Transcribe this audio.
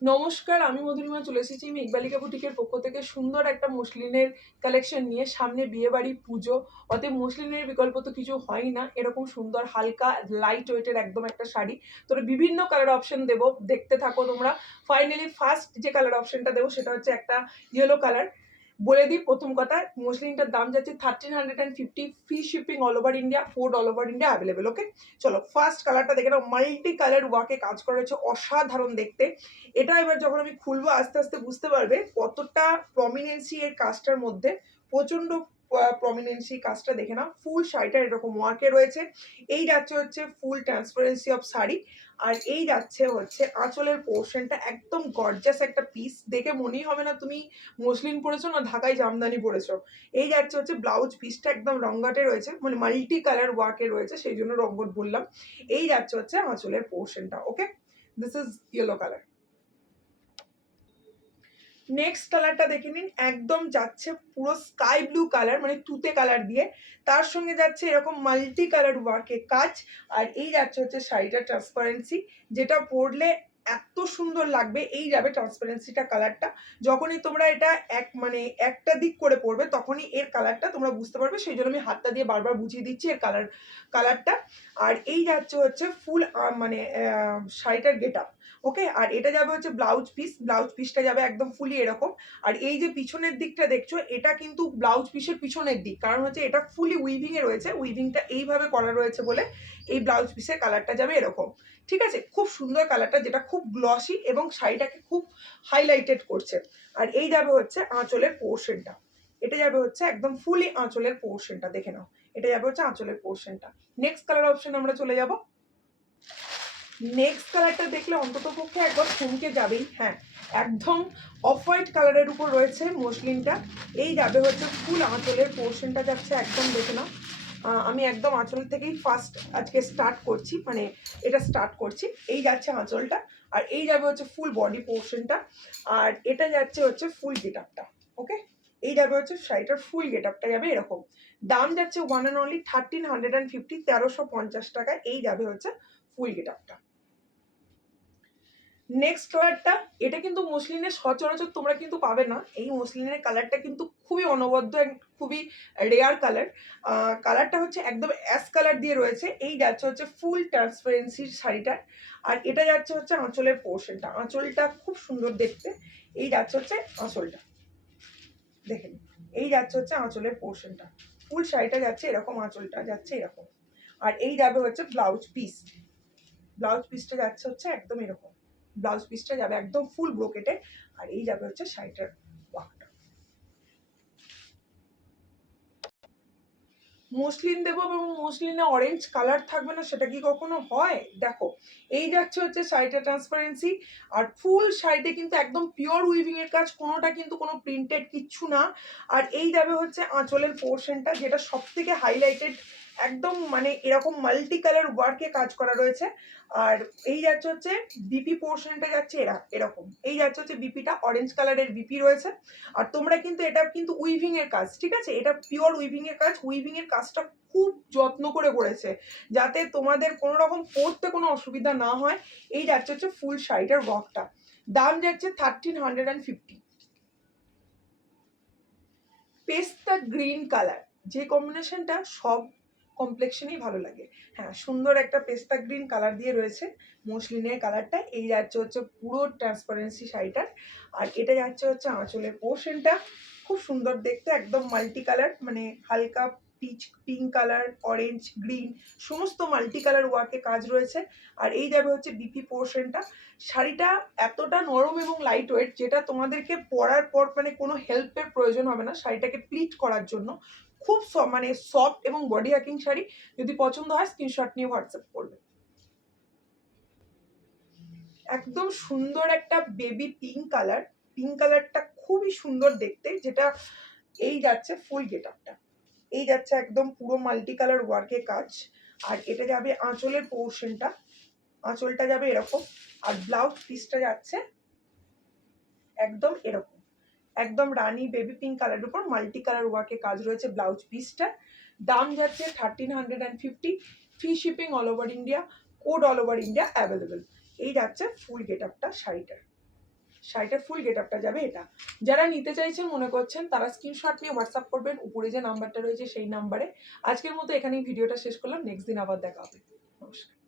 নমস্কার, আমি মধুরিমা চলে এসেছি মেঘবালিকা বুটিকের পক্ষ থেকে সুন্দর একটা মসলিনের কালেকশন নিয়ে। সামনে বিয়েবাড়ি পুজো, অতএব মসলিনের বিকল্প তো কিছু হয় না। এরকম সুন্দর হালকা লাইট ওয়েটের একদম একটা শাড়ি, তোরা বিভিন্ন কালার অপশন দেবো, দেখতে থাকো তোমরা। ফাইনালি ফার্স্ট যে কালার অপশনটা দেবো সেটা হচ্ছে একটা ইয়েলো কালার। বলে দিই প্রথম কথা, মসলিনটার দাম যাচ্ছে 1350, free shipping all over India, food all over India available. Okay, চলো ফার্স্ট কালারটা দেখে নাও। মাল্টি কালার ওয়ার্কে কাজ করা হয়েছে, অসাধারণ দেখতে। এটা এবার যখন আমি খুলবো আস্তে আস্তে বুঝতে পারবে কতটা প্রমিনেন্সি এর কাজটার মধ্যে। প্রচন্ড প্রমিনেন্সি কাজটা দেখে নাও। ফুল শাড়িটা এরকম ওয়ার্কে রয়েছে। এই যাচ্ছে হচ্ছে ফুল ট্রান্সপারেন্সি অফ শাড়ি, আর এই যাচ্ছে হচ্ছে আঁচলের পোর্শনটা একদম গর্জাস একটা পিস, দেখে মনেই হবে না তুমি মসলিন পরেছো না ঢাকায় জামদানি পরেছো। এই যাচ্ছে হচ্ছে ব্লাউজ পিসটা একদম রঙ্গাটে রয়েছে, মানে মাল্টি কালার ওয়ার্কে রয়েছে, সেই জন্য রঙ্গট বললাম। এই যাচ্ছে হচ্ছে আঁচলের পোর্শনটা। Okay, this is yellow colour. Next কালারটা দেখে নিন, একদম যাচ্ছে পুরো স্কাই ব্লু কালার, মানে তুতে কালার দিয়ে, তার সঙ্গে যাচ্ছে এরকম মাল্টি কালার ওয়ার্কে কাজ। আর এই যাচ্ছে হচ্ছে শাড়িটা ট্রান্সপারেন্সি, যেটা পরলে এত সুন্দর লাগবে। এই যাবে ট্রান্সপারেন্সিটা কালারটা, যখনই তোমরা এটা মানে একটা দিক করে পরবে তখনই এর কালারটা তোমরা বুঝতে পারবে। সেই জন্য আমি হাতটা দিয়ে বারবার বুঝিয়ে দিচ্ছি এর কালারটা। আর এই যাচ্ছে হচ্ছে ফুল মানে শাড়িটার গেট আপ। ওকে, আর এটা যাবে হচ্ছে ব্লাউজ পিস, ব্লাউজ পিসটা যাবে একদম ফুলি এরকম। আর এই যে পিছনের দিকটা দেখছো, এটা কিন্তু ব্লাউজ পিসের পিছনের দিক, কারণ হচ্ছে এটা ফুলি উইভিং এ রয়েছে, উইভিংটা এইভাবে করা রয়েছে বলে এই ব্লাউজ পিসের কালারটা যাবে এরকম। ঠিক আছে, খুব সুন্দর কালারটা, যেটা খুব গ্লসি এবং শাড়িটাকে খুব হাইলাইটেড করছে। আর এই যাবে হচ্ছে আঁচলের পোর্শনটা, এটা যাবে হচ্ছে একদম ফুলি আঁচলের পোর্শনটা, দেখে নাও। এটা যাবে হচ্ছে আঁচলের পোর্শনটা। নেক্সট কালার অপশন আমরা চলে যাব। নেক্সট কালারটা দেখলে অন্তত পক্ষে একবার থমকে যাবেই। হ্যাঁ, একদম অফ হোয়াইট কালারের উপর রয়েছে মসলিনটা। এই যাবে হচ্ছে ফুল আঁচলের পোর্শনটা যাচ্ছে একদম, দেখে নাও। আমি একদম আঁচল থেকেই ফার্স্ট আজকে স্টার্ট করছি, মানে এটা স্টার্ট করছি। এই যাচ্ছে আঁচলটা, আর এই যাবে হচ্ছে ফুল বডি পোর্শনটা, আর এটা যাচ্ছে হচ্ছে ফুল গেট আপটা। ওকে, এই যাবে হচ্ছে শাড়িটার ফুল গেট আপটা যাবে এরকম। দাম যাচ্ছে 1350, 1350 টাকা। এই যাবে হচ্ছে ফুল গেট আপটা। নেক্সট কালারটা, এটা কিন্তু মসলিনের সচরাচর তোমরা কিন্তু পাবে না। এই মসলিনের কালারটা কিন্তু খুবই অনবদ্য, খুবই রেয়ার কালার। কালারটা হচ্ছে একদম অ্যাশ কালার দিয়ে রয়েছে। এই যাচ্ছে হচ্ছে ফুল ট্রান্সপারেন্সির শাড়িটার, আর এটা যাচ্ছে হচ্ছে আঁচলের পোর্শনটা। আঁচলটা খুব সুন্দর দেখতে। এই যাচ্ছে হচ্ছে আঁচলটা, দেখেন। এই যাচ্ছে হচ্ছে আঁচলের পোর্শনটা, ফুল শাড়িটা যাচ্ছে এরকম, আঁচলটা যাচ্ছে এরকম। আর এই যাবে হচ্ছে ব্লাউজ পিস, ব্লাউজ পিসটা যাচ্ছে হচ্ছে একদম এরকম। ব্লাউজ পিসটা যাবে একদম ফুল ব্রোকেটে। আর এই যাবে হচ্ছে শাড়িটার ওয়ার্কটা। মসলিন দেবো এবং মসলিনে অরেঞ্জ কালার থাকবে না, সেটা কি কখনো হয়? দেখো, এই যাচ্ছে হচ্ছে শাড়িটা ট্রান্সপারেন্সি, আর ফুল শাড়িতে কিন্তু একদম পিওর উইভিং এর কাজ, কোনোটা কিন্তু কোনো প্রিন্টেড কিচ্ছু না। আর এই যাবে হচ্ছে আঁচলের পোর্শনটা, যেটা সব থেকে হাইলাইটেড, একদম মানে এরকম মাল্টি কালার ওয়ার্কে কাজ করা রয়েছে। আর এই যাচ্ছে হচ্ছে বিপি পোর্শনটা যাচ্ছে এরকম। এই যাচ্ছে হচ্ছে বিপিটা অরেঞ্জ কালারের বিপি রয়েছে। আর তোমরা কিন্তু এটা কিন্তু উইভিং এর কাজ, ঠিক আছে, এটা পিওর উইভিং এর কাজ। উইভিং এর কাজটা খুব যত্ন করে করেছে, যাতে তোমাদের কোনো রকম পরতে কোনো অসুবিধা না হয়। এই যাচ্ছে হচ্ছে ফুল শাড়িটার ওয়ার্কটা। দাম যাচ্ছে 1350। পেস্তা গ্রিন কালার, যে কম্বিনেশনটা সব কমপ্লেক্সনেই ভালো লাগে। হ্যাঁ, সুন্দর একটা পেস্তা গ্রিন কালার দিয়ে রয়েছে মসলিনের কালারটা। এই যাচ্ছে হচ্ছে পুরো ট্রান্সপারেন্সি শাড়িটার, আর এটা যাচ্ছে হচ্ছে আঁচলের পোর্শনটা। খুব সুন্দর দেখতে, একদম মাল্টি কালার, মানে হালকা pitch pink colour, orange, green, সমস্ত মাল্টি কালার ওয়ার্কে কাজ রয়েছে। আর এই যাবে হচ্ছে বিপি পোর্শনটা। শাড়িটা এতটা নরম এবং লাইট ওয়েট, যেটা তোমাদেরকে পরার পর মানে কোনো হেল্পের প্রয়োজন হবে না শাড়িটাকে প্লিট করার জন্য। খুব মানে সফট এবং বডি হ্যাকিং শাড়ি। যদি পছন্দ হয় স্ক্রিনশট নিয়ে হোয়াটসঅ্যাপ করবে। একদম সুন্দর একটা বেবি পিঙ্ক কালার, পিঙ্ক কালারটা খুবই সুন্দর দেখতে, যেটা এই যাচ্ছে ফুল গেট আপটা। এই যাচ্ছে একদম পুরো মাল্টি কালার ওয়ার্কে কাজ। আর এটা যাবে আঁচলের পোর্শনটা, আঁচলটা যাবে এরকম। আর ব্লাউজ পিসটা যাচ্ছে একদম এরকম, একদম রানী বেবি পিঙ্ক কালারের উপর মাল্টি কালার ওয়ার্কে কাজ রয়েছে ব্লাউজ পিসটা। দাম যাচ্ছে 1350, free shipping all over India, code all over India available. এই যাচ্ছে ফুল গেট আপটা শাড়িটার। শাড়িটার ফুল গেট আপটা যাবে এটা। যারা নিতে চাইছেন মনে করছেন তারা স্ক্রিনশট নিয়ে হোয়াটসঅ্যাপ করবেন উপরে যে নাম্বারটা রয়েছে সেই নাম্বারে। আজকের মতো এখানেই ভিডিওটা শেষ করলাম, নেক্সট দিন আবার দেখা হবে। নমস্কার।